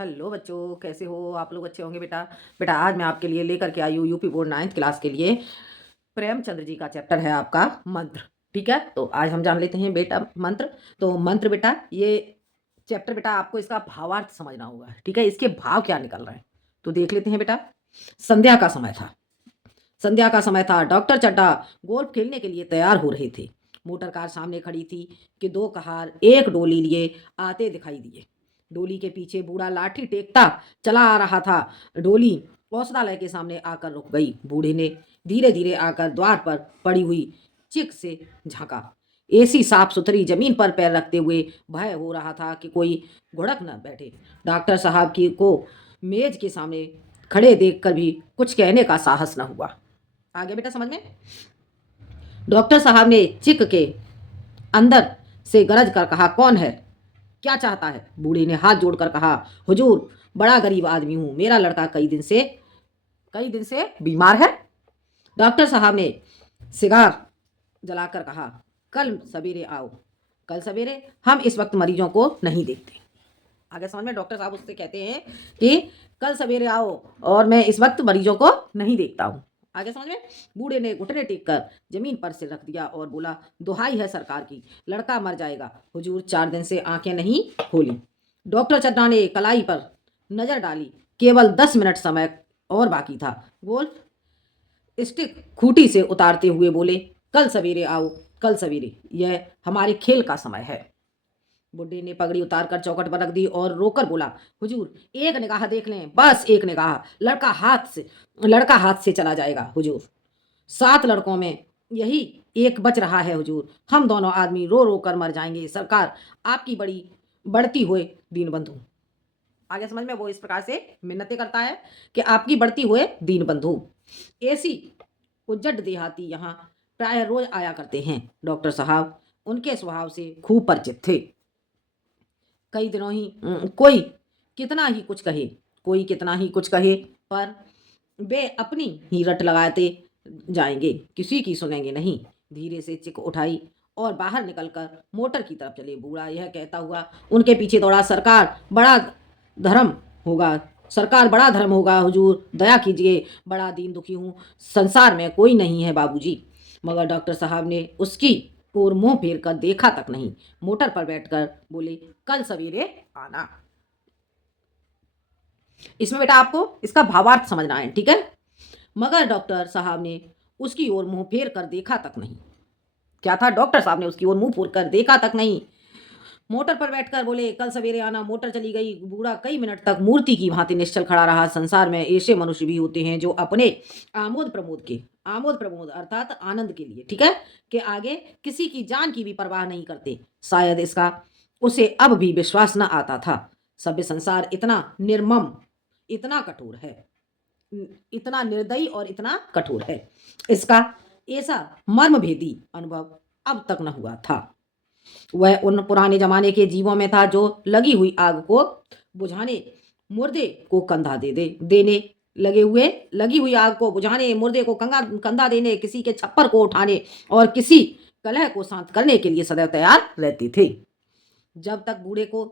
Hello बच्चों, कैसे हो आप लोग? अच्छे होंगे बेटा। बेटा आज मैं आपके लिए लेकर के आई हूँ यूपी बोर्ड 9th क्लास के लिए प्रेमचंद्र जी का चैप्टर है आपका मंत्र। ठीक है, तो आज हम जान लेते हैं बेटा मंत्र। तो मंत्र बेटा, ये चैप्टर बेटा आपको इसका भावार्थ समझना होगा। ठीक है, इसके भाव क्या निकल रहे हैं तो देख लेते हैं बेटा। संध्या का समय था। संध्या का समय था। डॉक्टर चड्ढा गोल्फ खेलने के लिए तैयार हो रहे थे। मोटर कार सामने खड़ी थी कि दो कहार एक डोली लिए आते दिखाई दिए। डोली के पीछे बूढ़ा लाठी टेकता चला आ रहा था। डोली औषधालय के सामने आकर रुक गई। बूढ़े ने धीरे धीरे आकर द्वार पर पड़ी हुई चिक से झांका। ऐसी साफ सुथरी जमीन पर पैर रखते हुए भय हो रहा था कि कोई घुड़क न बैठे। डॉक्टर साहब की को मेज के सामने खड़े देखकर भी कुछ कहने का साहस न हुआ। आ गया बेटा समझ में? डॉक्टर साहब ने चिक के अंदर से गरज कर कहा, कौन है, क्या चाहता है? बूढ़े ने हाथ जोड़कर कहा, हुजूर, बड़ा गरीब आदमी हूं। मेरा लड़का कई दिन से बीमार है। डॉक्टर साहब ने सिगार जलाकर कहा, कल सवेरे आओ। कल सवेरे? हम इस वक्त मरीजों को नहीं देखते। आगे समझ में? डॉक्टर साहब उससे कहते हैं कि कल सवेरे आओ और मैं इस वक्त मरीजों को नहीं देखता हूँ। आगे समझ में? बूढ़े ने घुटने टेक कर जमीन पर सिर रख दिया और बोला, दुहाई है सरकार की, लड़का मर जाएगा। हुजूर 4 दिन से आंखें नहीं खोली। डॉक्टर चड्ढा ने कलाई पर नजर डाली। केवल 10 मिनट समय और बाकी था। गोल्फ स्टिक खूंटी से उतारते हुए बोले, कल सवेरे आओ, कल सवेरे, यह हमारे खेल का समय है। बुड्ढे ने पगड़ी उतारकर चौखट पर रख दी और रोकर बोला, हुजूर, एक निगाह देख लें, बस एक निगाह। लड़का हाथ से चला जाएगा हुजूर। 7 लड़कों में यही एक बच रहा है हुजूर। हम दोनों आदमी रो रो कर मर जाएंगे। सरकार आपकी बड़ी बढ़ती हुए दीनबंधु। आगे समझ में? वो इस प्रकार से मिन्नतें करता है कि आपकी बढ़ती हुए दीनबंधु। ऐसी उज्जड देहाती यहाँ प्राय रोज आया करते हैं। डॉक्टर साहब उनके स्वभाव से खूब परिचित थे। कई दिनों ही कोई कितना ही कुछ कहे, पर वे अपनी ही रट लगाते जाएंगे, किसी की सुनेंगे नहीं। धीरे से चिक उठाई और बाहर निकलकर मोटर की तरफ चले। बूढ़ा यह कहता हुआ उनके पीछे दौड़ा, धर्म होगा सरकार बड़ा धर्म होगा हुजूर, दया कीजिए, बड़ा दीन दुखी हूँ, संसार में कोई नहीं है बाबूजी। मगर डॉक्टर साहब ने उसकी ओर मुंह फेर कर देखा तक नहीं। मोटर पर बैठकर बोले, कल सवेरे आना। इसमें बेटा आपको इसका भावार्थ समझना है। ठीक है, मगर डॉक्टर साहब ने उसकी ओर मुंह फेर कर देखा तक नहीं। क्या था? डॉक्टर साहब ने उसकी ओर मुंह फेर कर देखा तक नहीं। मोटर पर बैठकर बोले, कल सवेरे आना। मोटर चली गई। बूढ़ा कई मिनट तक मूर्ति की भांति निश्चल खड़ा रहा। संसार में ऐसे मनुष्य भी होते हैं जो अपने आमोद प्रमोद अर्थात आनंद के लिए, ठीक है, के आगे किसी की जान की भी परवाह नहीं करते। शायद इसका उसे अब भी विश्वास न आता था। सभ्य संसार इतना निर्मम, इतना कठोर है, इतना निर्दयी और इतना कठोर है। इसका ऐसा मर्मभेदी अनुभव अब तक न हुआ था। वह उन पुराने जमाने के जीवों में था जो लगी हुई आग को बुझाने मुर्दे को कंधा दे दे देने लगी हुई आग को बुझाने, मुर्दे को कंधा देने, किसी के छप्पर को उठाने और किसी कलह को शांत करने के लिए सदैव तैयार रहते थे। जब तक बूढ़े को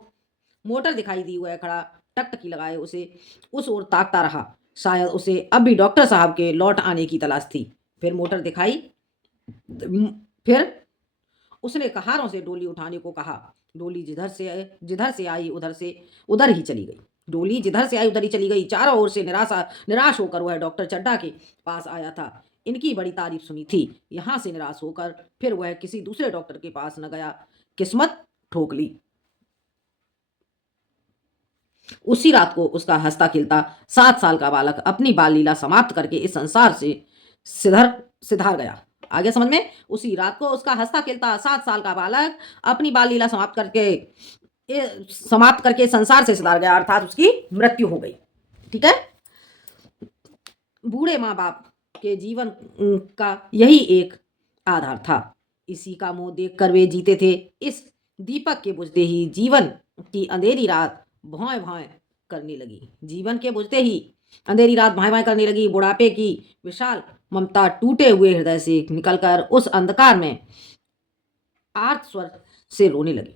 मोटर दिखाई दी, वह खड़ा टकटकी लगाए उसे उस ओर ताकता रहा। शायद उसे अब भी डॉक्टर साहब के लौट आने की तलाश थी। फिर मोटर दिखाई। फिर उसने कहारों से डोली उठाने को कहा। डोली जिधर से आई उधर ही चली गई। डोली जिधर से आई उधर ही चली गई। चारों ओर से निराश होकर वह डॉक्टर चड्ढा के पास आया था। इनकी बड़ी तारीफ सुनी थी। यहां से निराश होकर फिर वह किसी दूसरे डॉक्टर के पास न गया। किस्मत ठोक ली। उसी रात को उसका हंसता खिलता 7 साल का बालक अपनी बाल लीला समाप्त करके इस संसार से सिधर सिधार गया। आगे समझ में? उसी रात को उसका हंसता खेलता 7 साल का बालक अपनी बाल लीला समाप्त करके संसार से सिधार गया, अर्थात उसकी मृत्यु हो गई। ठीक है, बूढ़े माँ बाप के जीवन का यही एक आधार था। इसी का मुंह देखकर वे जीते थे। इस दीपक के बुझते ही जीवन की अंधेरी रात भौएं भौएं करने लगी। जीवन के बुझते ही अंधेरी रात भौएं भौएं करने लगी। बुढ़ापे की विशाल ममता टूटे हुए हृदय से निकलकर उस अंधकार में आर्त स्वर से रोने लगी।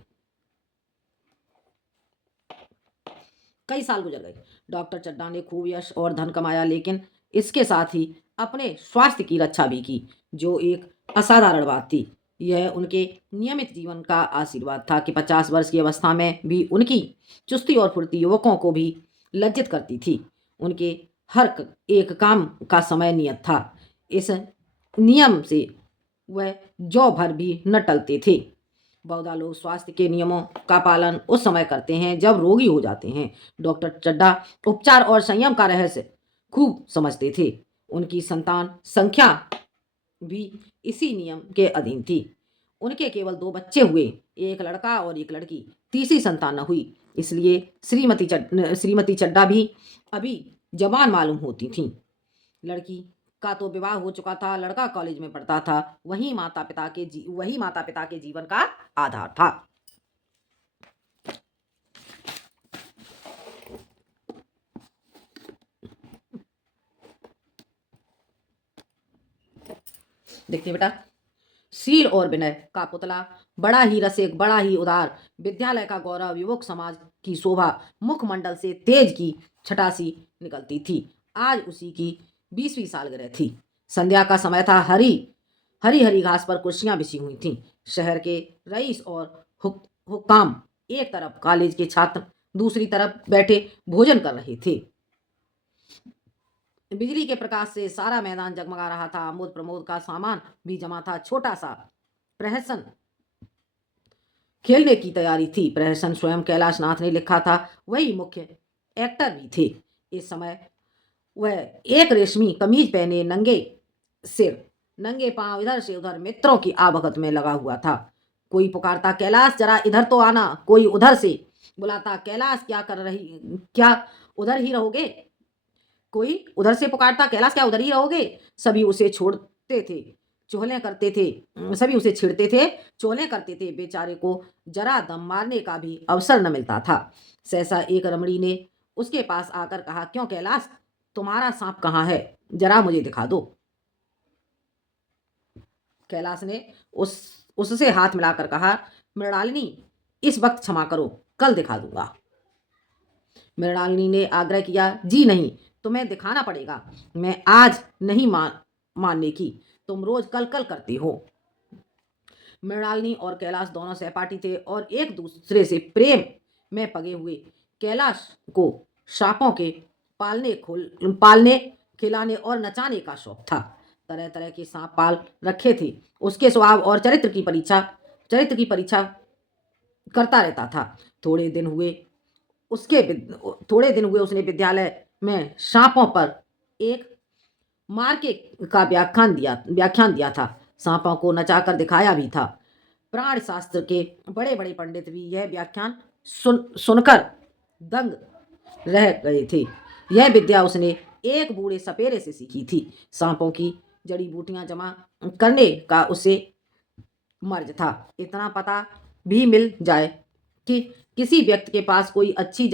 कई साल गुजर गए। डॉक्टर चड्ढा ने खूब यश और धन कमाया, लेकिन इसके साथ ही अपने स्वास्थ्य की रक्षा भी की, जो एक असाधारण बात थी। यह उनके नियमित जीवन का आशीर्वाद था कि 50 वर्ष की अवस्था में भी उनकी चुस्ती और फुर्ती युवकों को भी लज्जित करती थी। उनके हर एक काम का समय नियत था। इस नियम से वह जौ भर भी न टलते थे। बहुधा लोग स्वास्थ्य के नियमों का पालन उस समय करते हैं जब रोगी हो जाते हैं। डॉक्टर चड्ढा उपचार और संयम का रहस्य खूब समझते थे। उनकी संतान संख्या भी इसी नियम के अधीन थी। उनके केवल 2 बच्चे हुए, एक लड़का और एक लड़की। तीसरी संतान न हुई, इसलिए श्रीमती चड्ढा भी अभी जवान मालूम होती थीं। लड़की का तो विवाह हो चुका था, लड़का कॉलेज में पढ़ता था। वही माता पिता के जीवन का आधार था। देखते बेटा, शील और विनय का पुतला, बड़ा ही रसिक, बड़ा ही उदार, विद्यालय का गौरव, युवक समाज की शोभा, मुखमंडल से तेज की छटासी निकलती थी। आज उसी की 20वीं सालगिरह थी। संध्या का समय था। हरी हरी हरी घास पर कुर्सियां बिछी हुई थीं। शहर के रईस और हुक्काम एक तरफ, कॉलेज के छात्र दूसरी तरफ बैठे भोजन कर रहे थे। बिजली के प्रकाश से सारा मैदान जगमगा रहा था। आमोद प्रमोद का सामान भी जमा था। छोटा सा प्रहसन खेलने की तैयारी थी। प्रहसन स्वयं कैलाश नाथ ने लिखा था। वही मुख्य एक्टर भी थे। इस समय वह एक रेशमी कमीज पहने, नंगे सिर नंगे पांव इधर से उधर मित्रों की आवभगत में लगा हुआ था। कोई पुकारता, कैलाश जरा इधर तो आना। कोई उधर से बुलाता, कैलाश क्या उधर ही रहोगे। कोई उधर से पुकारता, कैलाश क्या उधर ही रहोगे। सभी उसे छोड़ते थे, चोहले करते थे। सभी उसे छेड़ते थे, चोहले करते थे। बेचारे को जरा दम मारने का भी अवसर न मिलता था। सहसा एक रमणी ने उसके पास आकर कहा, क्यों कैलाश, तुम्हारा सांप कहाँ है, जरा मुझे दिखा दो। कैलाश ने उससे हाथ मिलाकर कहा, मृणालिनी, इस वक्त क्षमा करो, कल दिखा दूंगा। मृणालिनी ने आग्रह किया, जी नहीं, तुम्हें दिखाना पड़ेगा। मैं आज नहीं मानने की, तुम रोज कल कल करती हो। मृणालिनी और कैलाश दोनों सहपाठी थे और एक दूसरे से प्रेम में पगे हुए। कैलाश को सांपों के पालने, खिलाने और नचाने का शौक था। तरह तरह के सांप पाल रखे थे। उसके स्वभाव और चरित्र की परीक्षा करता रहता था। उसके थोड़े दिन हुए उसने विद्यालय में सांपों पर एक मार्के का व्याख्यान दिया था। सांपों को नचाकर दिखाया भी था। प्राण शास्त्र के बड़े बड़े पंडित भी यह व्याख्यान सुनकर दंग रह गए थे। यह विद्या उसने एक बूढ़े सपेरे से सीखी थी। सांपों की जड़ी बूटियां जमा करने का उसे मर्ज था। इतना पता भी मिल जाए कि किसी व्यक्ति के पास कोई अच्छी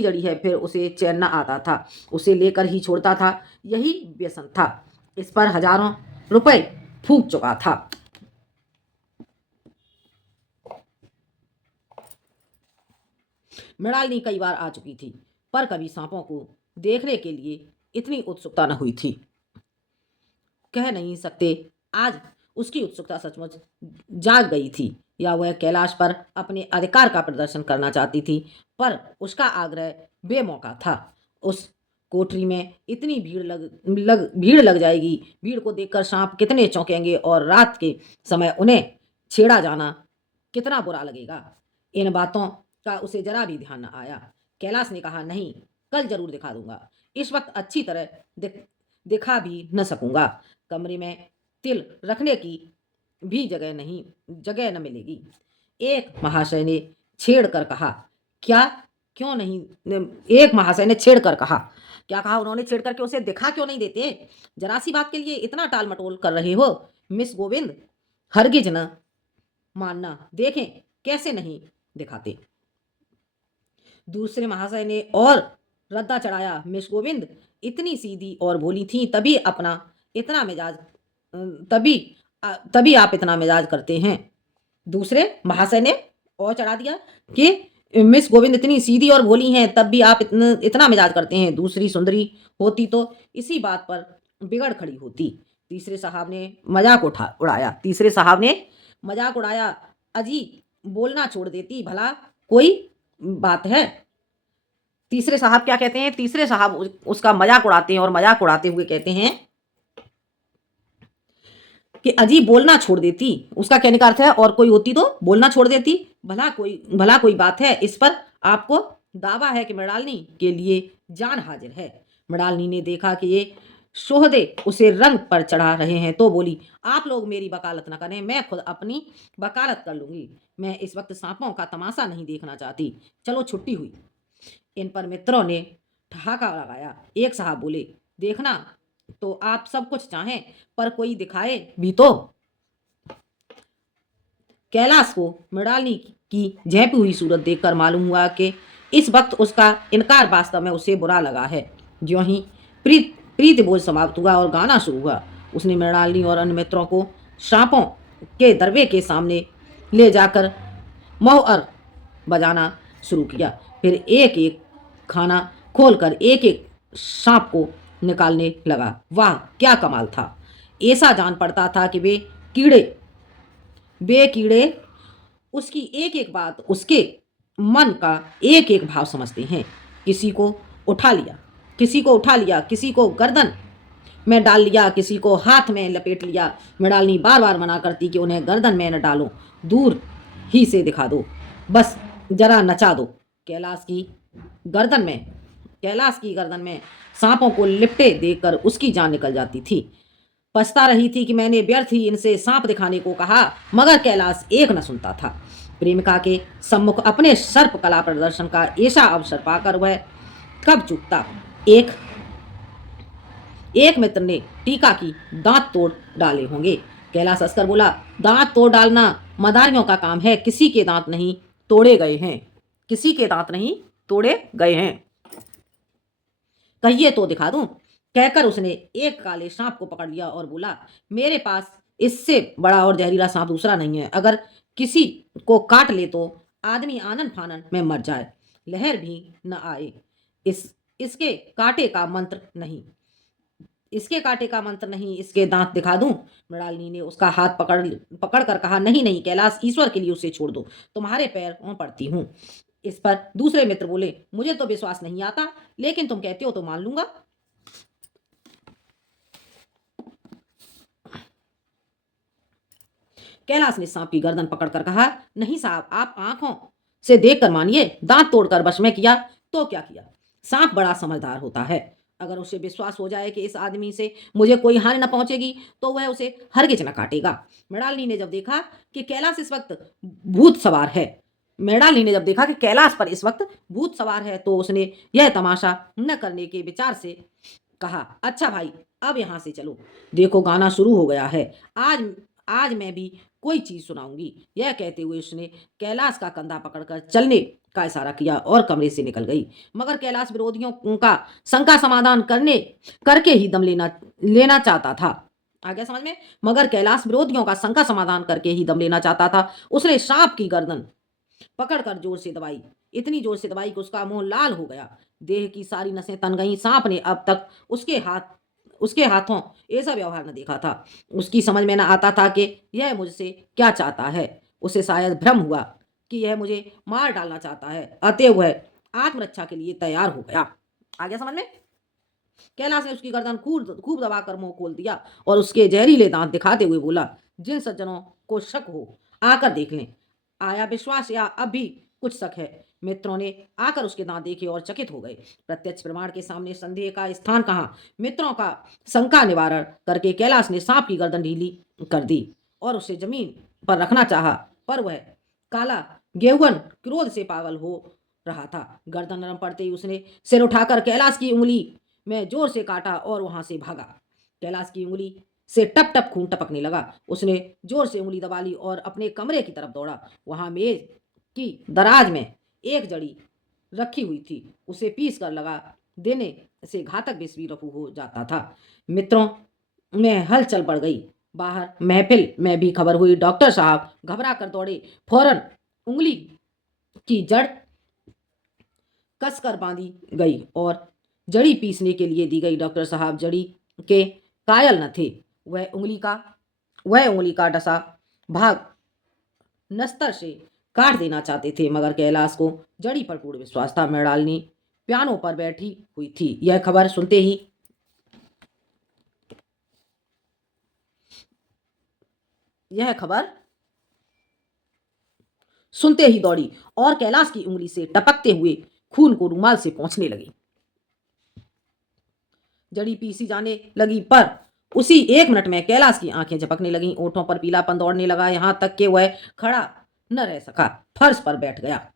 जड़ी है फिर उसे चैन न आता था। उसे लेकर ही छोड़ता था। यही व्यसन था। इस पर हजारों रुपए फूंक चुका था। मृणालिनी कई बार आ चुकी थी, पर कभी सांपों को देखने के लिए इतनी उत्सुकता न हुई थी। कह नहीं सकते आज उसकी उत्सुकता सचमुच जाग गई थी, या वह कैलाश पर अपने अधिकार का प्रदर्शन करना चाहती थी। पर उसका आग्रह बेमौका था। उस कोठरी में इतनी भीड़ लग जाएगी। भीड़ को देखकर सांप कितने चौंकेंगे और रात के समय उन्हें छेड़ा जाना कितना बुरा लगेगा। इन बातों का उसे जरा भी ध्यान न आया। कैलाश ने कहा, नहीं, कल जरूर दिखा दूंगा। इस वक्त अच्छी तरह दिखा भी न सकूंगा। कमरे में तिल रखने की भी जगह न मिलेगी। एक महाशय ने छेड़ कर कहा, क्या क्यों नहीं एक महाशय ने छेड़ कर कहा, क्या कहा उन्होंने छेड़ करके, उसे दिखा क्यों नहीं देते। जरा सी बात के लिए इतना टाल मटोल कर रहे हो। मिस गोविंद, हरगिज न मानना, देखें कैसे नहीं दिखाते। दूसरे महाशय ने और रद्दा चढ़ाया, मिस गोविंद इतनी सीधी और भोली थी, तभी आप इतना मिजाज करते हैं। दूसरे महाशय ने और चढ़ा दिया कि मिस गोविंद इतनी सीधी और भोली हैं, तब भी आप इतना इतना मिजाज करते हैं। दूसरी सुंदरी होती तो इसी बात पर बिगड़ खड़ी होती। तीसरे साहब ने मजाक उड़ाया। अजी बोलना छोड़ देती, भला कोई बात है। तीसरे साहब क्या कहते हैं? तीसरे साहब उसका मजाक उड़ाते हैं और मजाक उड़ाते हुए कहते हैं कि अजी बोलना छोड़ देती। उसका कहने का अर्थ है और कोई होती तो बोलना छोड़ देती। भला कोई बात है। इस पर आपको दावा है कि मृणालिनी के लिए जान हाजिर है। मृणालिनी ने देखा कि ये सोहदे उसे रंग पर चढ़ा रहे हैं तो बोली, आप लोग मेरी वकालत न करें, मैं खुद अपनी वकालत कर लूंगी। मैं इस वक्त सांपों का तमाशा नहीं देखना चाहती। चलो छुट्टी हुई। इन पर मित्रों ने ठहाका लगाया। एक साहब बोले, देखना तो आप सब कुछ चाहें, पर कोई दिखाए भी तो। कैलाश को मृणालिनी की झेपी हुई सूरत देखकर मालूम हुआ कि इस वक्त उसका इनकार वास्तव में उसे बुरा लगा है। ज्यों ही प्रीति बोझ समाप्त हुआ और गाना शुरू हुआ, उसने मृणालिनी और अन्य मित्रों को सांपों के दरवे के सामने ले जाकर मोहर बजाना शुरू किया। फिर एक एक खाना खोलकर एक एक सांप को निकालने लगा। वाह क्या कमाल था! ऐसा जान पड़ता था कि वे कीड़े उसकी एक एक बात, उसके मन का एक एक भाव समझते हैं। किसी को उठा लिया, किसी को गर्दन में डाल लिया, किसी को हाथ में लपेट लिया। मृणालिनी बार बार मना करती कि उन्हें गर्दन में न डालो, दूर ही से दिखा दो, बस जरा नचा दो। गर्दन में कैलाश की गर्दन में सांपों को लिपटे देखकर उसकी जान निकल जाती थी। पछता रही थी कि मैंने व्यर्थ ही इनसे सांप दिखाने को कहा, मगर कैलाश एक न सुनता था। प्रेमिका के सम्मुख अपने सर्प कला प्रदर्शन का ऐसा अवसर पाकर वह कब चूकता। एक एक मित्र ने टीका की दांत तोड़ डाले होंगे। कैलाश हंसकर बोला, दांत तोड़ डालना मदारियों का काम है, किसी के दांत नहीं तोड़े गए हैं। कहिए तो दिखा दूं। कहकर उसने एक काले सांप को पकड़ लिया और बोला, मेरे पास इससे बड़ा और जहरीला सांप दूसरा नहीं है। अगर किसी को काट ले तो आदमी आनन फानन में मर जाए, लहर भी न आए। इस इसके कांटे का मंत्र नहीं, इसके दांत दिखा दूं। मृणालिनी ने उसका हाथ पकड़ कर कहा, नहीं नहीं कैलाश, ईश्वर के लिए उसे छोड़ दो, तुम्हारे पैरों पड़ती हूं। इस पर दूसरे मित्र बोले, मुझे तो विश्वास नहीं आता, लेकिन तुम कहते हो तो मान लूंगा। कैलाश ने सांप की गर्दन पकड़कर कहा, नहीं साहब, आप आंखों से देखकर मानिए, दांत तोड़कर वश में किया तो क्या किया। सांप बड़ा समझदार होता है। अगर उसे विश्वास हो जाए कि इस आदमी से मुझे कोई हानि न पहुंचेगी तो वह उसे हरगिज न काटेगा। मृणालिनी ने जब देखा कि कैलाश इस वक्त भूत सवार है भूत सवार है तो उसने यह तमाशा न करने के विचार से कहा, अच्छा भाई, अब यहां से चलो, देखो गाना शुरू हो गया है। आज आज मैं भी कोई चीज सुनाऊंगी। यह कहते हुए उसने कैलाश का कंधा पकड़कर चलने का इशारा किया और कमरे से निकल गई। मगर कैलाश विरोधियों का शंका समाधान करके ही दम लेना चाहता था। आ गया समझ में? मगर कैलाश विरोधियों का शंका समाधान करके ही दम लेना चाहता था। उसने सांप की गर्दन पकड़कर जोर से दबाई, इतनी जोर से दबाई कि उसका मुंह लाल हो गया, देह की सारी नसें तन गईं। सांप ने अब तक उसके हाथों ऐसा व्यवहार न देखा था। उसकी समझ में न आता था कि यह मुझसे क्या चाहता है। उसे शायद भ्रम हुआ कि यह मुझे मार डालना चाहता है, अतएव वह आत्मरक्षा के लिए तैयार हो गया। आ गया समझ में? कैलाश ने उसकी गर्दन खूब खूब दबाकर मुंह खोल दिया और उसके जहरीले दांत दिखाते हुए बोला, जिन सज्जनों को शक हो आकर देख लें। आया विश्वास या अब भी कुछ शक है? मित्रों ने आकर उसके दांत देखे और चकित हो गए। प्रत्यक्ष प्रमाण के सामने संदेह का स्थान कहाँ। मित्रों का शंका निवारण करके कैलाश ने सांप की गर्दन ढीली कर दी और उसे जमीन पर रखना चाहा, पर वह काला गेहुअन क्रोध से पागल हो रहा था। गर्दन नरम पड़ते ही उसने सिर उठाकर कैलाश की उंगली में जोर से काटा और वहां से भागा। कैलाश की उंगली से टप टप खून टपकने लगा। उसने जोर से उंगली दबा ली और अपने कमरे की तरफ दौड़ा। वहां मेज की दराज में एक जड़ी रखी हुई थी, उसे पीस कर लगा देने से घातक विष भी रफू हो जाता था। मित्रों में हलचल बढ़ गई। बाहर महफिल में भी खबर हुई। डॉक्टर साहब घबरा कर दौड़े, फौरन उंगली की जड़ कसकर बांधी गई और जड़ी पीसने के लिए दी गई। डॉक्टर साहब जड़ी के कायल न थे। वह उंगली का डसा भाग नस्तर से काट देना चाहते थे, मगर कैलाश को जड़ी पर पूर्ण विश्वास था। मृणालिनी पियानो पर बैठी हुई थी। यह खबर सुनते ही दौड़ी और कैलाश की उंगली से टपकते हुए खून को रुमाल से पोंछने लगी। जड़ी पीसी जाने लगी, पर उसी 1 मिनट में कैलाश की आंखें झपकने लगीं, ओठों पर पीलापन दौड़ने लगा, यहां तक कि वह खड़ा न रह सका, फर्श पर बैठ गया।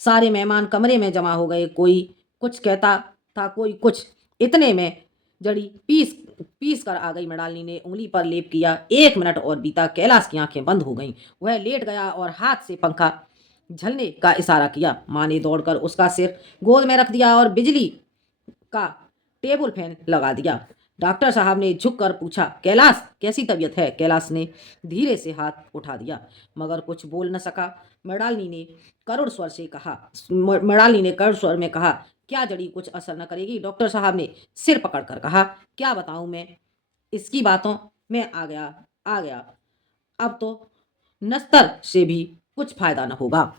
सारे मेहमान कमरे में जमा हो गए। कोई कुछ कहता था, कोई कुछ। इतने में जड़ी पीस पीस कर आ गई। मृणालिनी ने उंगली पर लेप किया। 1 मिनट और बीता। कैलाश की आंखें बंद हो गईं। वह लेट गया और हाथ से पंखा झलने का इशारा किया। माँ ने दौड़कर उसका सिर गोद में रख दिया और बिजली का टेबल फैन लगा दिया। डॉक्टर साहब ने झुककर पूछा, कैलाश कैसी तबीयत है? कैलाश ने धीरे से हाथ उठा दिया, मगर कुछ बोल न सका। मृणालिनी ने करुण स्वर में कहा, क्या जड़ी कुछ असर न करेगी? डॉक्टर साहब ने सिर पकड़कर कहा, क्या बताऊं मैं, इसकी बातों में आ गया। अब तो नस्तर से भी कुछ फायदा न होगा।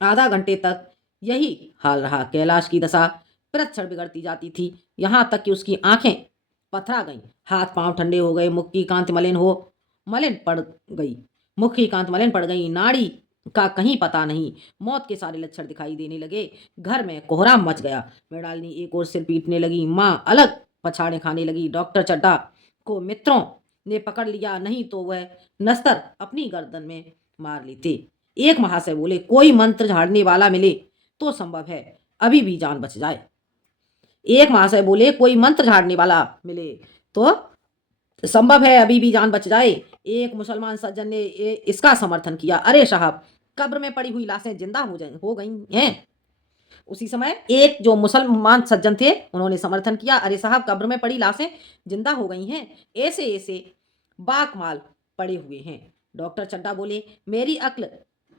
आधा घंटे तक यही हाल रहा। कैलाश की दशा प्रतिक्षण बिगड़ती जाती थी, यहां तक कि उसकी आंखें पथरा गईं, हाथ पांव ठंडे हो गए, मुख की कांति मलिन पड़ गई, नाड़ी का कहीं पता नहीं। मौत के सारे लक्षण दिखाई देने लगे। घर में कोहराम मच गया। मृणालिनी एक ओर सिर पीटने लगी, माँ अलग पछाड़े खाने लगी। डॉक्टर चड्ढा को मित्रों ने पकड़ लिया, नहीं तो वह नस्तर अपनी गर्दन में मार लेते। एक महाशय बोले, कोई मंत्र झाड़ने वाला मिले तो संभव है अभी भी जान बच जाए। एक महाशय बोले, कोई मंत्र झाड़ने वाला मिले तो संभव है अभी भी जान बच जाए। एक मुसलमान सज्जन ने इसका समर्थन किया, अरे साहब, कब्र में पड़ी हुई लाशें जिंदा हो गई हैं। उसी समय एक जो मुसलमान सज्जन थे, उन्होंने समर्थन किया, अरे साहब, कब्र में पड़ी लाशें जिंदा हो गई हैं, ऐसे ऐसे बाकमाल पड़े हुए हैं। डॉक्टर चड्ढा बोले, मेरी अक्ल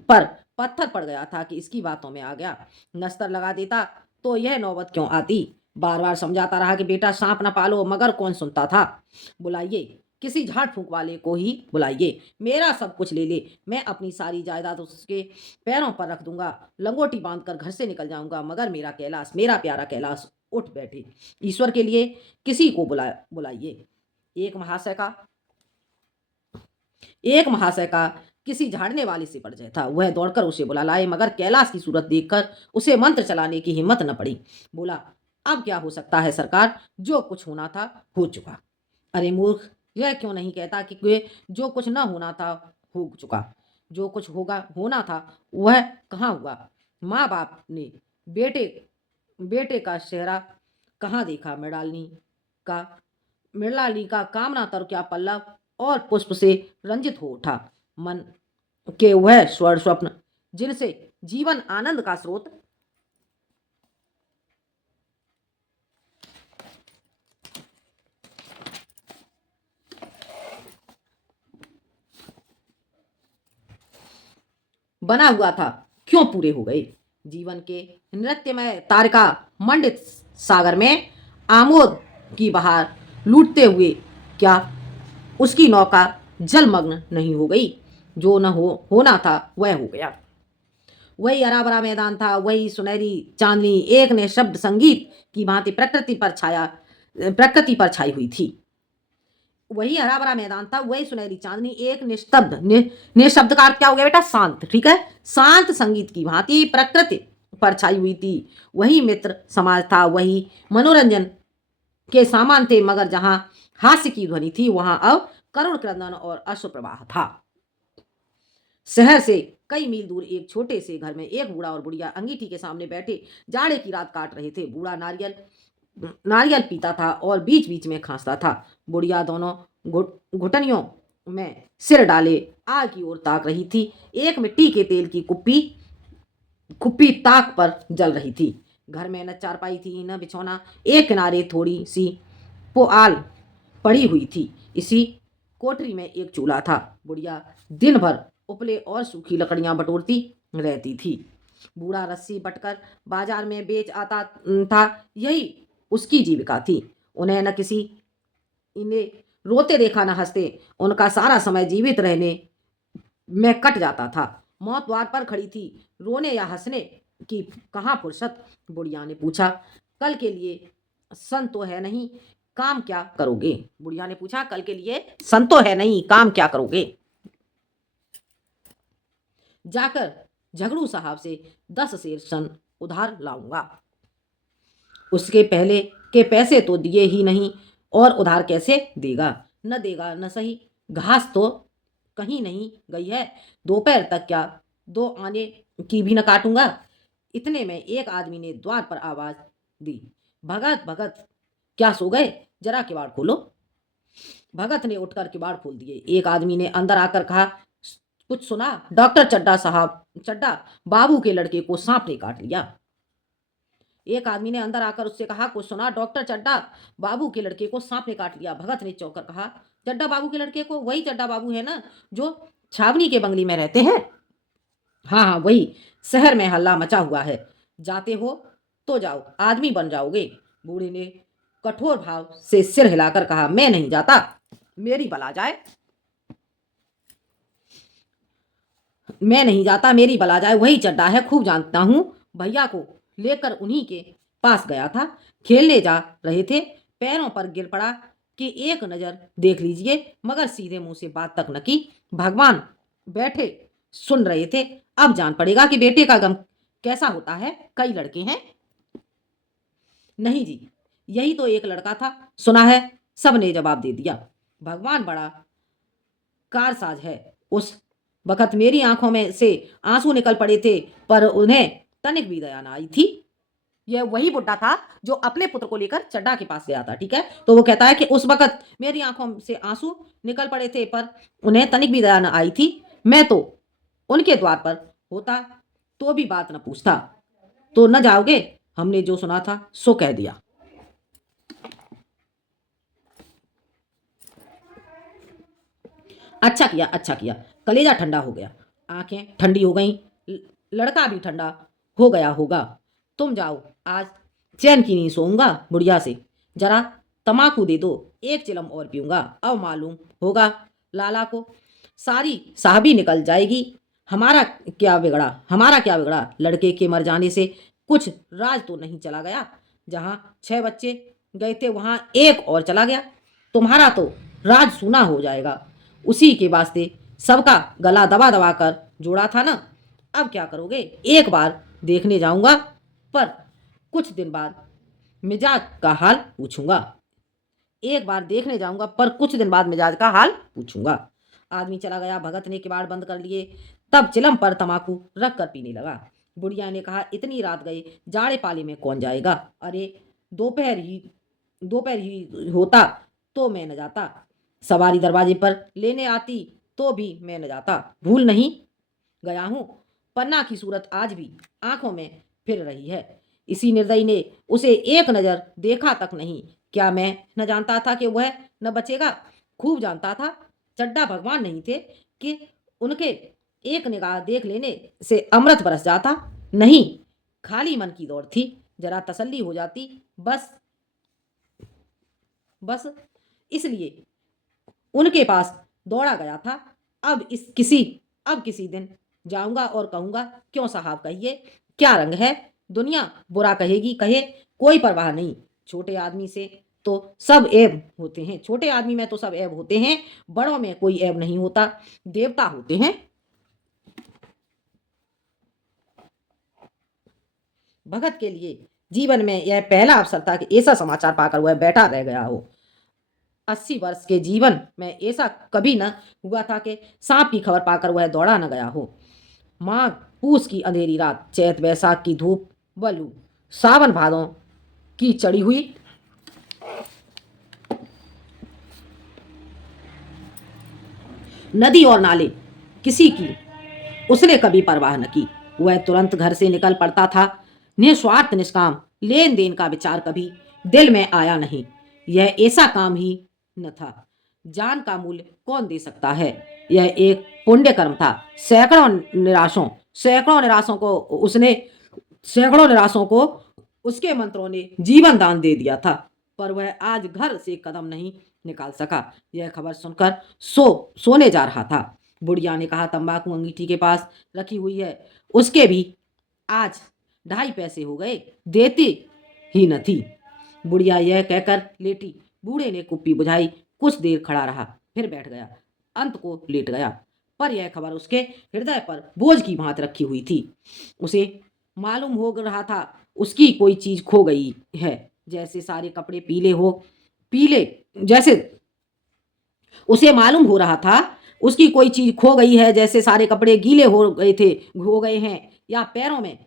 पर पत्थर पड़ गया था कि इसकी बातों में आ गया। नस्तर लगा देता तो यह नौबत क्यों आती। बार बार समझाता रहा कि बेटा सांप न पालो, मगर कौन सुनता था। बुलाइए, किसी झाड़ फूंक वाले को ही बुलाइए, मेरा सब कुछ ले ले, मैं अपनी सारी जायदाद उसके पैरों पर रख दूंगा, लंगोटी बांधकर घर से निकल जाऊंगा, मगर मेरा प्यारा कैलाश उठ बैठे। ईश्वर के लिए किसी को बुलाइए। एक महाशय का किसी झाड़ने वाले से परिचय था। वह दौड़कर उसे बुला लाए, मगर कैलाश की सूरत देखकर उसे मंत्र चलाने की हिम्मत न पड़ी। बोला, अब क्या हो सकता है सरकार, जो कुछ होना था हो चुका। अरे मूर्ख, यह क्यों नहीं कहता कि जो कुछ न होना था हो चुका। जो कुछ होना था वह कहाँ हुआ। माँ बाप ने बेटे बेटे का चेहरा कहाँ देखा। मृणालिनी का कामना तर क्या पल्लव और पुष्प से रंजित हो उठा। मन के वह स्वप्न जिनसे जीवन आनंद का स्रोत बना हुआ था, क्यों पूरे हो गए। जीवन के नृत्य में तारिका मंडित सागर में आमोद की बहार लूटते हुए क्या उसकी नौका जलमग्न नहीं हो गई। जो न होना था वह हो गया। वही हरा भरा मैदान था, वही सुनहरी चांदनी एक निशब्द संगीत की भांति प्रकृति पर छाई हुई थी। वही हरा भरा मैदान था, वही सुनहरी चांदनी एक निशब्द का अर्थ क्या हो गया बेटा, शांत। ठीक है, शांत संगीत की भांति प्रकृति पर छाई हुई थी। वही मित्र समाज था, वही मनोरंजन के सामान थे, मगर जहां हास्य की ध्वनि थी वहां अब करुण क्रंदन और अश्रु प्रवाह था। शहर से कई मील दूर एक छोटे से घर में एक बूढ़ा और बुढ़िया अंगीठी के सामने बैठे जाड़े की रात काट रहे थे। बूढ़ा नारियल पीता था और बीच बीच में खांसता था। बुढ़िया दोनों घुटनियों में सिर डाले आग की ओर ताक रही थी। एक मिट्टी के तेल की कुप्पी ताक पर जल रही थी। घर में न चारपाई थी न बिछौना। एक किनारे थोड़ी सी पुआल पड़ी हुई थी। इसी कोठरी में एक चूल्हा था। बुढ़िया दिन भर उपले और सूखी लकड़ियां बटोरती रहती थी। बूढ़ा रस्सी बटकर बाजार में बेच आता था, यही उसकी जीविका थी। उन्हें न किसी इन्हें रोते देखा न हंसते, उनका सारा समय जीवित रहने में कट जाता था। मौत द्वार पर खड़ी थी, रोने या हंसने की कहाँ फुर्सत। बुढ़िया ने पूछा, कल के लिए सन तो है नहीं, काम क्या करोगे? बुढ़िया ने पूछा, कल के लिए सन तो है नहीं, काम क्या करोगे? जाकर झगड़ू साहब से 10 सेर सन उधार लाऊंगा। उसके पहले के पैसे तो दिए ही नहीं, और उधार कैसे देगा? न देगा न सही, घास तो कहीं नहीं गई है, दोपहर तक क्या 2 आने की भी न काटूंगा। इतने में एक आदमी ने द्वार पर आवाज दी, भगत भगत, क्या सो गए? जरा किवाड़ खोलो। भगत ने उठकर किवाड़ खोल दिए। एक आदमी ने अंदर आकर कहा, कुछ सुना? डॉक्टर चड्डा साहब, चड्डा बाबू के लड़के को सांप ने काट लिया। एक आदमी ने अंदर आकर उससे कहा, कुछ सुना? डॉक्टर चड्डा बाबू के लड़के को सांप ने काट लिया। भगत ने चौंक कर कहा, चड्डा बाबू के लड़के को? वही चड्डा बाबू है ना, जो छावनी के बंगली में रहते हैं? हाँ हाँ वही, शहर में हल्ला मचा हुआ है, जाते हो तो जाओ, आदमी बन जाओगे। बूढ़े ने कठोर भाव से सिर हिलाकर कहा, मैं नहीं जाता, मेरी बला जाए, मैं नहीं जाता, मेरी बला जाए। वही चड्डा है, खूब जानता हूं। भैया को लेकर उन्हीं के पास गया था, खेलने जा रहे थे, पैरों पर गिर पड़ा कि एक नजर देख लीजिए, मगर सीधे मुंह से बात तक न की। भगवान बैठे सुन रहे थे, अब जान पड़ेगा कि बेटे का गम कैसा होता है। कई लड़के हैं? नहीं जी, यही तो एक लड़का था, सुना है, सब ने जवाब दे दिया। भगवान बड़ा कारसाज है। उस वक़्त मेरी आँखों में से आँसू निकल पड़े थे, पर उन्हें तनिक भी दया न आई थी। यह वही बुड्ढा था जो अपने पुत्र को लेकर चड्ढा के पास गया था, ठीक है? तो वो कहता है कि उस वक़्त मेरी आँखों से आँसू निकल पड़े थे, पर उन्हें तनिक भी दया न आई थी। मैं तो उनके द्वार पर होता तो भी बात न पूछता। तो न जाओगे? हमने जो सुना था सो कह दिया। अच्छा किया, अच्छा किया। कलेजा ठंडा हो गया, आंखें ठंडी हो गईं, लड़का भी ठंडा हो गया होगा। तुम जाओ, आज चैन की नहीं सोऊंगा। बुढ़िया से, जरा तमाकू दे दो, एक चिलम और पीऊंगा, अब मालूम होगा लाला को। सारी साहबी निकल जाएगी। हमारा क्या बिगड़ा, हमारा क्या बिगड़ा? लड़के के मर जाने से कुछ राज तो नहीं चला गया। जहां 6 बच्चे गए थे वहां एक और चला गया। तुम्हारा तो राज सूना हो जाएगा। उसी के वास्ते सबका गला दबा दबा कर जोड़ा था ना। अब क्या करोगे? एक बार देखने जाऊंगा, पर कुछ दिन बाद मिजाज का हाल पूछूंगा। एक बार देखने जाऊंगा, पर कुछ दिन बाद मिजाज का हाल पूछूंगा। आदमी चला गया। भगत ने किवाड़ बंद कर लिए, तब चिलम पर तमाकू रख कर पीने लगा। बुढ़िया ने कहा, इतनी रात गए, जाड़े पाले में कौन जाएगा? अरे दोपहर ही दोपहर ही होता तो मैं न जाता, सवारी दरवाजे पर लेने आती तो भी मैं न जाता। भूल नहीं गया हूं, पन्ना की सूरत आज भी आंखों में फिर रही है। इसी निर्दयी ने उसे एक नजर देखा तक नहीं। क्या मैं न जानता था कि वह न बचेगा? खूब जानता था। चड्डा भगवान नहीं थे कि उनके एक निगाह देख लेने से अमृत बरस जाता। नहीं, खाली मन की दौड़ थी, जरा तसल्ली हो जाती, बस बस इसलिए उनके पास दौड़ा गया था। अब किसी दिन जाऊंगा और कहूंगा, क्यों साहब कहिए, क्या रंग है? दुनिया बुरा कहेगी, कहे, कोई परवाह नहीं। छोटे आदमी से तो सब ऐब होते हैं, छोटे आदमी में तो सब ऐब होते हैं, बड़ों में कोई ऐब नहीं होता, देवता होते हैं। भगत के लिए जीवन में यह पहला अवसर था कि ऐसा समाचार पाकर वह बैठा रह गया हो। 80 वर्ष के जीवन में ऐसा कभी न हुआ था कि सांप की खबर पाकर वह दौड़ा न गया हो। माघ पूस की अंधेरी रात, चैत बैसाख की धूप, बलू सावन भादों की चढ़ी हुई नदी और नाले, किसी की उसने कभी परवाह न की। वह तुरंत घर से निकल पड़ता था। निस्वार्थ निष्काम लेन देन का विचार कभी दिल में आया नहीं। यह ऐसा काम ही न था। जान का मूल्य कौन दे सकता है? यह एक पुण्य कर्म था। सैकड़ों निराशों को उसने सैकड़ों निराशों को उसके मंत्रों ने जीवन दान दे दिया था, पर वह आज घर से कदम नहीं निकाल सका। यह खबर सुनकर सोने जा रहा था। बुढ़िया ने कहा, तंबाकू अंगीठी के पास रखी हुई है, उसके भी आज 2.5 पैसे हो गए, देती ही न थी। बुढ़िया यह कहकर लेटी। बूढ़े ने कुप्पी बुझाई, कुछ देर खड़ा रहा, फिर बैठ गया, अंत को लेट गया। पर यह खबर उसके हृदय पर बोझ की भांति रखी हुई थी। उसे मालूम हो रहा था उसकी कोई चीज खो गई है, जैसे सारे कपड़े पीले जैसे उसे मालूम हो रहा था उसकी कोई चीज खो गई है, जैसे सारे कपड़े गीले हो गए हैं, या पैरों में,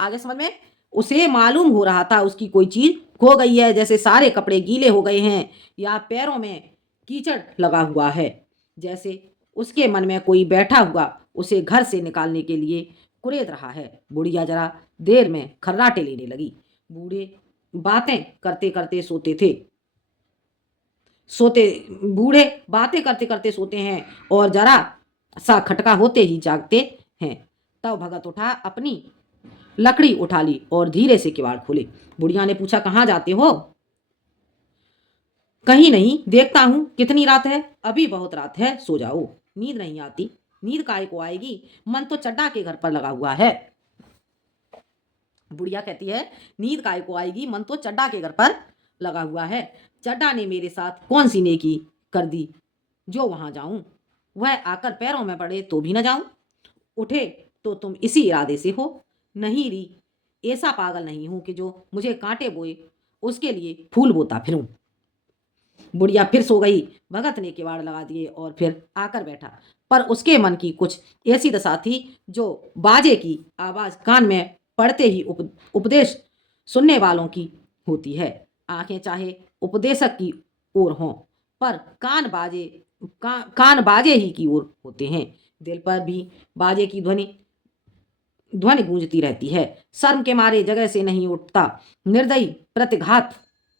आगे समझ में, उसे मालूम हो रहा था उसकी कोई चीज खो गई है, जैसे सारे कपड़े गीले हो गए हैं या पैरों में कीचड़ लगा हुआ है, जैसे उसके मन में कोई बैठा हुआ उसे घर से निकालने के लिए कुरेद रहा है। बुढ़िया जरा देर में खर्राटे लेने लगी। बूढ़े बातें करते करते सोते हैं और जरा सा खटका होते ही जागते हैं। तब भगत उठा, अपनी लकड़ी उठा ली और धीरे से किवाड़ खोले। बुढ़िया ने पूछा, कहाँ जाते हो? कहीं नहीं, देखता हूं कितनी रात है। अभी बहुत रात है, सो जाओ। नींद नहीं आती। नींद काहे को आएगी, मन तो चड्डा के घर पर लगा हुआ है। बुढ़िया कहती है, नींद काहे को आएगी, मन तो चड्डा के घर पर लगा हुआ है। चड्डा ने मेरे साथ कौन सी नेकी कर दी जो वहां जाऊं? वह आकर पैरों में पड़े तो भी न जाऊं? उठे तो तुम इसी इरादे से हो? नहीं री, ऐसा पागल नहीं हूं कि जो मुझे कांटे बोए उसके लिए फूल बोता फिरूं। बुढ़िया फिर सो गई। भगत ने किवाड़ लगा दिए और फिर आकर बैठा, पर उसके मन की कुछ ऐसी दशा थी जो बाजे की आवाज कान में पड़ते ही उपदेश सुनने वालों की होती है। आंखें चाहे उपदेशक की ओर हों, पर कान बाजे ही की ओर होते हैं। दिल पर भी बाजे की ध्वनि गूंजती रहती है। शर्म के मारे जगह से नहीं उठता। निर्दयी प्रतिघात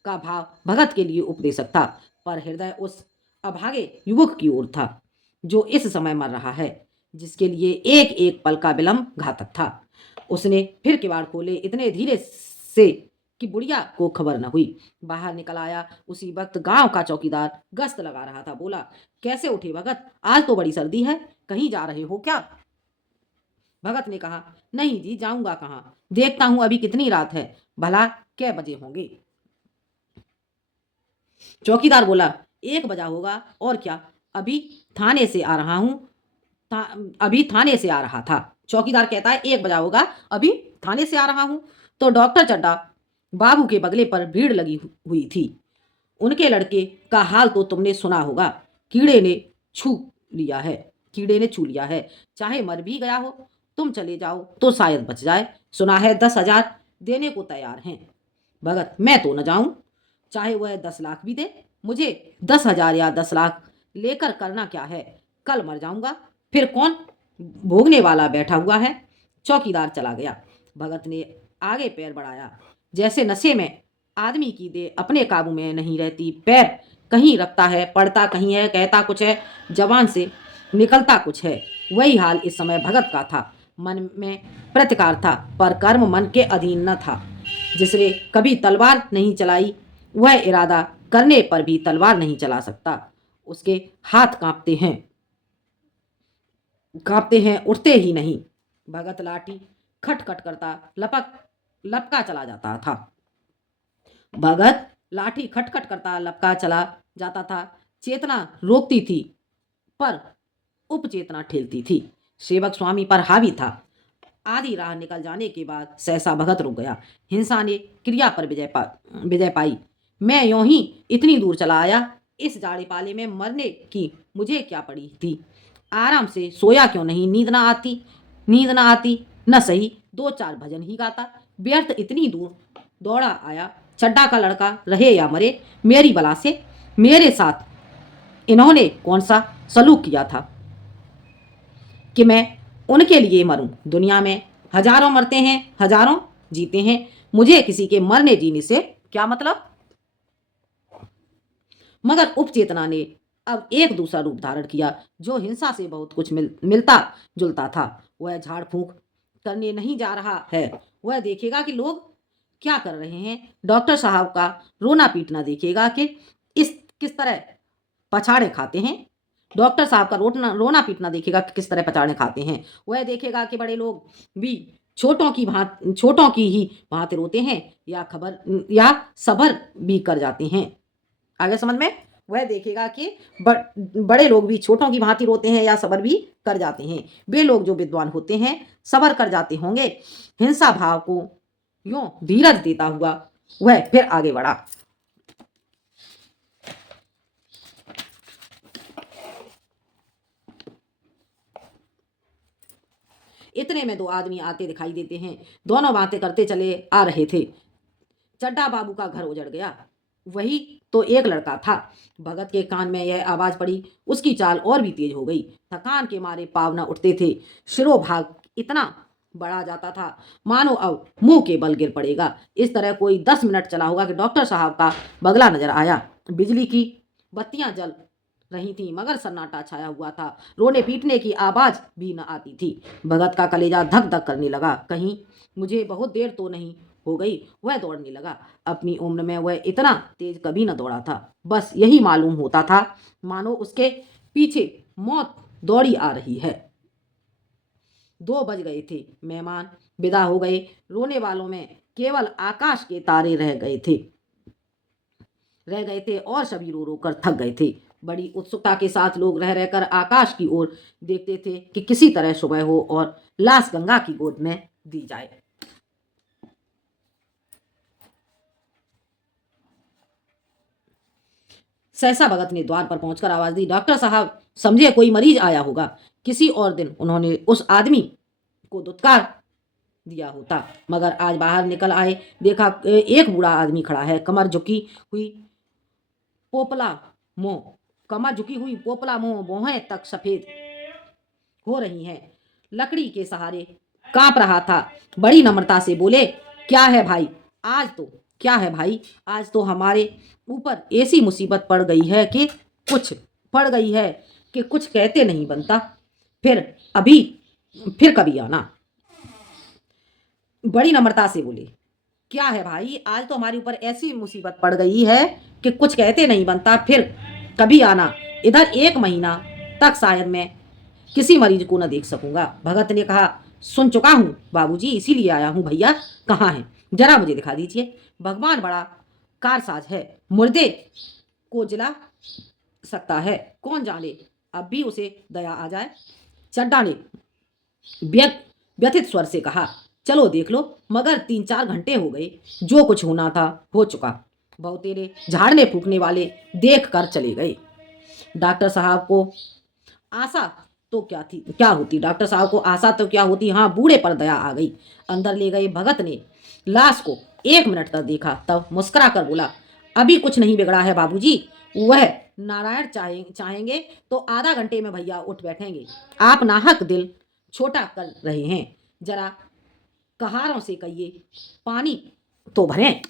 का भाव भगत के लिए उपदेशक था, पर हृदय उस अभागे युवक की ओर था जो इस समय मर रहा है, जिसके लिए एक एक पल का विलंब घातक था। उसने फिर किवाड़ खोले, इतने धीरे से कि बुढ़िया को खबर न हुई। बाहर निकल आया। उसी वक्त गांव का चौकीदार गश्त लगा रहा था। बोला, कैसे उठे भगत? आज तो बड़ी सर्दी है, कहीं जा रहे हो क्या? भगत ने कहा, नहीं जी, जाऊंगा कहाँ, देखता हूं अभी कितनी रात है, भला कै बजे होंगे। चौकीदार बोला, 1 बजा होगा, और क्या, अभी थाने से आ रहा हूं। अभी थाने से आ रहा था। चौकीदार कहता है, 1 बजा होगा, अभी थाने से आ रहा हूं। तो डॉक्टर चड्डा बाबू के बगले पर भीड़ लगी हुई थी। उनके लड़के का हाल तो तुमने सुना होगा। कीड़े ने छू कीड़े ने छू लिया है। चाहे मर भी गया हो, तुम चले जाओ तो शायद बच जाए। सुना है 10,000 देने को तैयार हैं। भगत, मैं तो न जाऊं, चाहे वह 10 लाख भी दे। मुझे 10,000 या 10 लाख लेकर करना क्या है? कल मर जाऊंगा, फिर कौन भोगने वाला बैठा हुआ है। चौकीदार चला गया। भगत ने आगे पैर बढ़ाया। जैसे नशे में आदमी की देह अपने काबू में नहीं रहती, पैर कहीं रखता है, पड़ता कहीं है, कहता कुछ है, जबान से निकलता कुछ है, वही हाल इस समय भगत का था। मन में प्रतिकार था, पर कर्म मन के अधीन न था। जिसने कभी तलवार नहीं चलाई, वह इरादा करने पर भी तलवार नहीं चला सकता। उसके हाथ कांपते हैं, उठते ही नहीं। भगत लाठी खटखट करता लपका चला जाता था। भगत लाठी खटखट करता लपका चला जाता था। चेतना रोकती थी, पर उपचेतना ठेलती थी। सेवक स्वामी पर हावी था। आधी राह निकल जाने के बाद सहसा भगत रुक गया। हिंसा ने क्रिया पर विजय पाई। मैं यूं ही इतनी दूर चला आया। इस जाड़े पाले में मरने की मुझे क्या पड़ी थी? आराम से सोया क्यों नहीं? नींद ना आती, न सही 2-4 भजन ही गाता। व्यर्थ इतनी दूर दौड़ा आया। चड्डा का लड़का रहे या मरे, मेरी बला से मेरे साथ इन्होंने कौन सा सलूक किया था कि मैं उनके लिए मरूं? दुनिया में हजारों मरते हैं, हजारों जीते हैं, मुझे किसी के मरने जीने से क्या मतलब? मगर उपचेतना ने अब एक दूसरा रूप धारण किया जो हिंसा से बहुत कुछ मिलता जुलता था। वह झाड़ फूंक करने नहीं जा रहा है, वह देखेगा कि लोग क्या कर रहे हैं। डॉक्टर साहब का रोना पीटना देखेगा कि इस किस तरह पछाड़े खाते हैं। डॉक्टर साहब का रोना रोना पीटना देखेगा कि किस तरह पछाड़े खाते हैं। वह देखेगा कि बड़े लोग भी छोटों की ही भांति रोते हैं या सबर भी कर जाते हैं। आगे समझ में। वह देखेगा कि बड़े लोग भी छोटों की भांति रोते हैं या सबर भी कर जाते हैं। वे लोग जो विद्वान होते हैं सबर कर जाते होंगे। हिंसा भाव को यूं धीरज देता हुआ वह फिर आगे बढ़ा। इतने में दो आदमी आते दिखाई देते हैं। दोनों बातें करते चले आ रहे थे। चड्डा बाबू का घर उजड़ गया। वही तो एक लड़का था। भगत के कान में यह आवाज पड़ी। उसकी चाल और भी तेज हो गई। थकान के मारे पाँव न उठते थे। शिरोभाग इतना बढ़ा जाता था मानो अब मुंह के बल गिर पड़ेगा। इस तरह कोई 10 मिनट चला होगा कि डॉक्टर साहब का बगला नजर आया। बिजली की बत्तियां जल रही थी मगर सन्नाटा छाया हुआ था। रोने पीटने की आवाज भी न आती थी। भगत का कलेजा धक धक करने लगा। कहीं मुझे बहुत देर तो नहीं हो गई। वह दौड़ने लगा। अपनी उम्र में वह इतना तेज कभी न दौड़ा था। बस यही मालूम होता था मानो उसके पीछे मौत दौड़ी आ रही है। 2 बज गए थे। मेहमान विदा हो गए। रोने वालों में केवल आकाश के तारे रह गए थे और सभी रो रो कर थक गए थे। बड़ी उत्सुकता के साथ लोग रह रहकर आकाश की ओर देखते थे कि किसी तरह सुबह हो और लाश गंगा की गोद में दी जाए। सहसा भगत ने द्वार पर पहुंचकर आवाज दी, डॉक्टर साहब, समझे कोई मरीज आया होगा। किसी और दिन उन्होंने उस आदमी को दुत्कार दिया होता मगर आज बाहर निकल आए, देखा एक बूढ़ा आदमी खड़ा है। पोपला मुंह कमर झुकी हुई पोपला मुंह भौहें तक सफेद हो रही हैं। लकड़ी के सहारे कांप रहा था। बड़ी नम्रता से बोले, क्या है भाई? आज तो क्या है भाई? आज तो हमारे ऊपर ऐसी मुसीबत कुछ पड़ गई है कि कुछ कहते नहीं बनता। फिर अभी फिर कभी आना। बड़ी नम्रता से बोले, क्या है भाई? आज तो हमारे ऊपर ऐसी मुसीबत पड़ गई है कि कुछ कहते नहीं बनता। फिर कभी आना। इधर 1 महीना तक शायद मैं किसी मरीज को न देख सकूंगा। भगत ने कहा, सुन चुका हूँ बाबूजी, इसीलिए आया हूँ। भैया कहाँ हैं? जरा मुझे दिखा दीजिए। भगवान बड़ा कारसाज है, मुर्दे को जिला सकता है। कौन जाने अब भी उसे दया आ जाए। चड्डा ने व्यथित स्वर से कहा, चलो देख लो। मगर 3-4 घंटे हो गए। जो कुछ होना था हो चुका। बहुतेरे झाड़ने फूकने वाले देख कर चले गए। डॉक्टर साहब को आशा तो क्या होती? डॉक्टर साहब को आशा तो क्या होती? हाँ, बूढ़े पर दया आ गई। अंदर ले गए। भगत ने लाश को 1 मिनट तक देखा, तब मुस्कुरा कर बोला, अभी कुछ नहीं बिगड़ा है बाबूजी। वह नारायण चाहेंगे तो आधा घंटे में भैया उठ बैठेंगे। आप नाहक दिल छोटा कर रहे हैं। जरा कहारों से कहिए पानी तो भरें।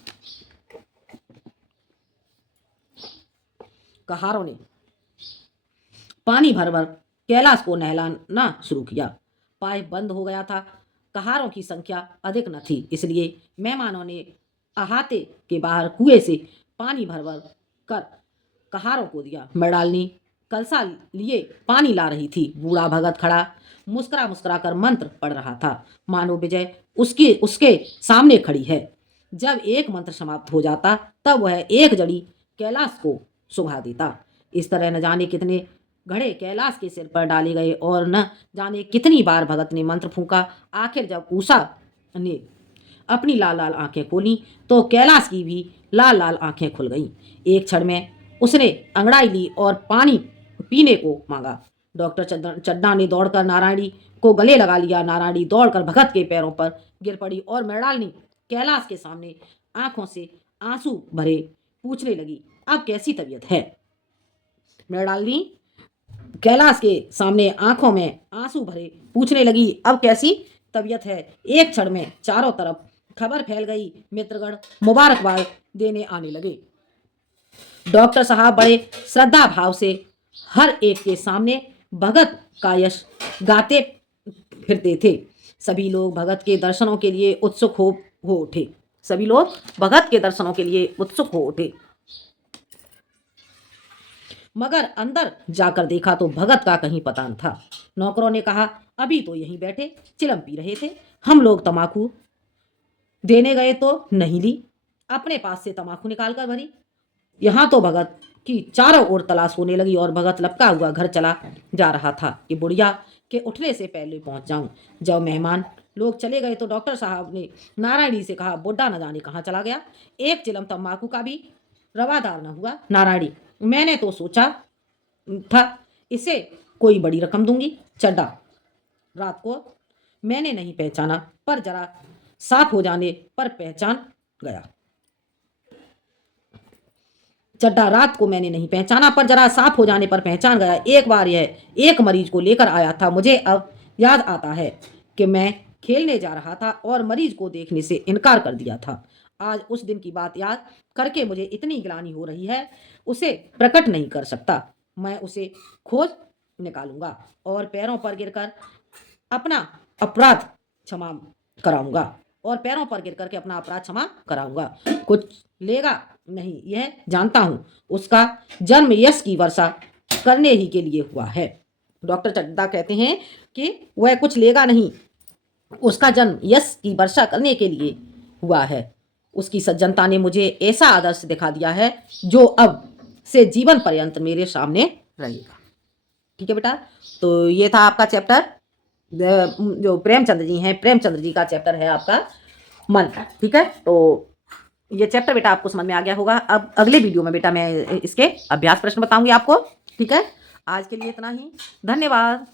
कहारों ने पानी भर भर कैलाश को नहलाना शुरू किया। पाइप बंद हो गया था। कहारों की संख्या अधिक न थी, इसलिए मेहमानों ने अहाते के बाहर कुएं से पानी भर भर कर कहारों को दिया। मृणालिनी कलसा लिए पानी ला रही थी। बूढ़ा भगत खड़ा मुस्कुरा मुस्कुरा कर मंत्र पढ़ रहा था मानो विजय उसके सामने खड़ी है। जब एक मंत्र समाप्त हो जाता तब वह एक जड़ी कैलाश को सुभा देता। इस तरह न जाने कितने घड़े कैलाश के सिर पर डाले गए और न जाने कितनी बार भगत ने मंत्र फूंका। आखिर जब उषा ने अपनी लाल लाल आंखें खोली तो कैलाश की भी लाल लाल आंखें खुल गईं। एक क्षण में उसने अंगड़ाई ली और पानी पीने को मांगा। डॉक्टर चड्डा ने दौड़कर नारायणी को गले लगा लिया। नारायणी दौड़कर भगत के पैरों पर गिर पड़ी और मृणालिनी कैलाश के सामने आंखों से आंसू भरे पूछने लगी, अब कैसी तबीयत है? मृणालिनी कैलाश के सामने आंखों में आंसू भरे पूछने लगी, अब कैसी तबीयत है? एक क्षण में चारों तरफ खबर फैल गई। मित्रगण मुबारकबाद देने आने लगे। डॉक्टर साहब बड़े श्रद्धा भाव से हर एक के सामने भगत का यश गाते फिरते थे। सभी लोग भगत के दर्शनों के लिए उत्सुक हो उठे। सभी लोग भगत के दर्शनों के लिए उत्सुक हो उठे। मगर अंदर जाकर देखा तो भगत का कहीं पता न था। नौकरों ने कहा, अभी तो यहीं बैठे चिलम पी रहे थे, हम लोग तमाकू देने गए तो नहीं ली, अपने पास से तमाकू निकाल कर भरी। यहाँ तो भगत की चारों ओर तलाश होने लगी और भगत लपका हुआ घर चला जा रहा था कि बुढ़िया के उठने से पहले पहुंच जाऊं। जब मेहमान लोग चले गए तो डॉक्टर साहब ने नारायणी से कहा, बुड्ढा न जाने कहाँ चला गया, एक चिलम तम्बाकू का भी रवादार न हुआ। नारायणी, मैंने तो सोचा था इसे कोई बड़ी रकम दूंगी। चड्डा, रात को मैंने नहीं पहचाना पर जरा साफ हो जाने पर पहचान गया। चड्डा, रात को मैंने नहीं पहचाना पर जरा साफ हो जाने पर पहचान गया। एक बार यह एक मरीज को लेकर आया था। मुझे अब याद आता है कि मैं खेलने जा रहा था और मरीज को देखने से इनकार कर दिया था। आज उस दिन की बात याद करके मुझे इतनी ग्लानि हो रही है, उसे प्रकट नहीं कर सकता। मैं उसे खोज निकालूंगा और पैरों पर गिरकर अपना अपराध क्षमा कराऊंगा और पैरों पर गिर करके अपना अपराध क्षमा कराऊंगा। कुछ लेगा नहीं, यह जानता हूं। उसका जन्म यश की वर्षा करने ही के लिए हुआ है। डॉक्टर चड्डा कहते हैं कि वह कुछ लेगा नहीं, उसका जन्म यश की वर्षा करने के लिए हुआ है। उसकी सज्जनता ने मुझे ऐसा आदर्श दिखा दिया है जो अब से जीवन पर्यंत मेरे सामने रहेगा। ठीक है बेटा, तो ये था आपका चैप्टर, जो प्रेमचंद्र जी हैं, प्रेमचंद्र जी का चैप्टर है आपका मन। ठीक है, तो ये चैप्टर बेटा आपको समझ में आ गया होगा। अब अगले वीडियो में बेटा मैं इसके अभ्यास प्रश्न बताऊंगी आपको। ठीक है, आज के लिए इतना ही, धन्यवाद।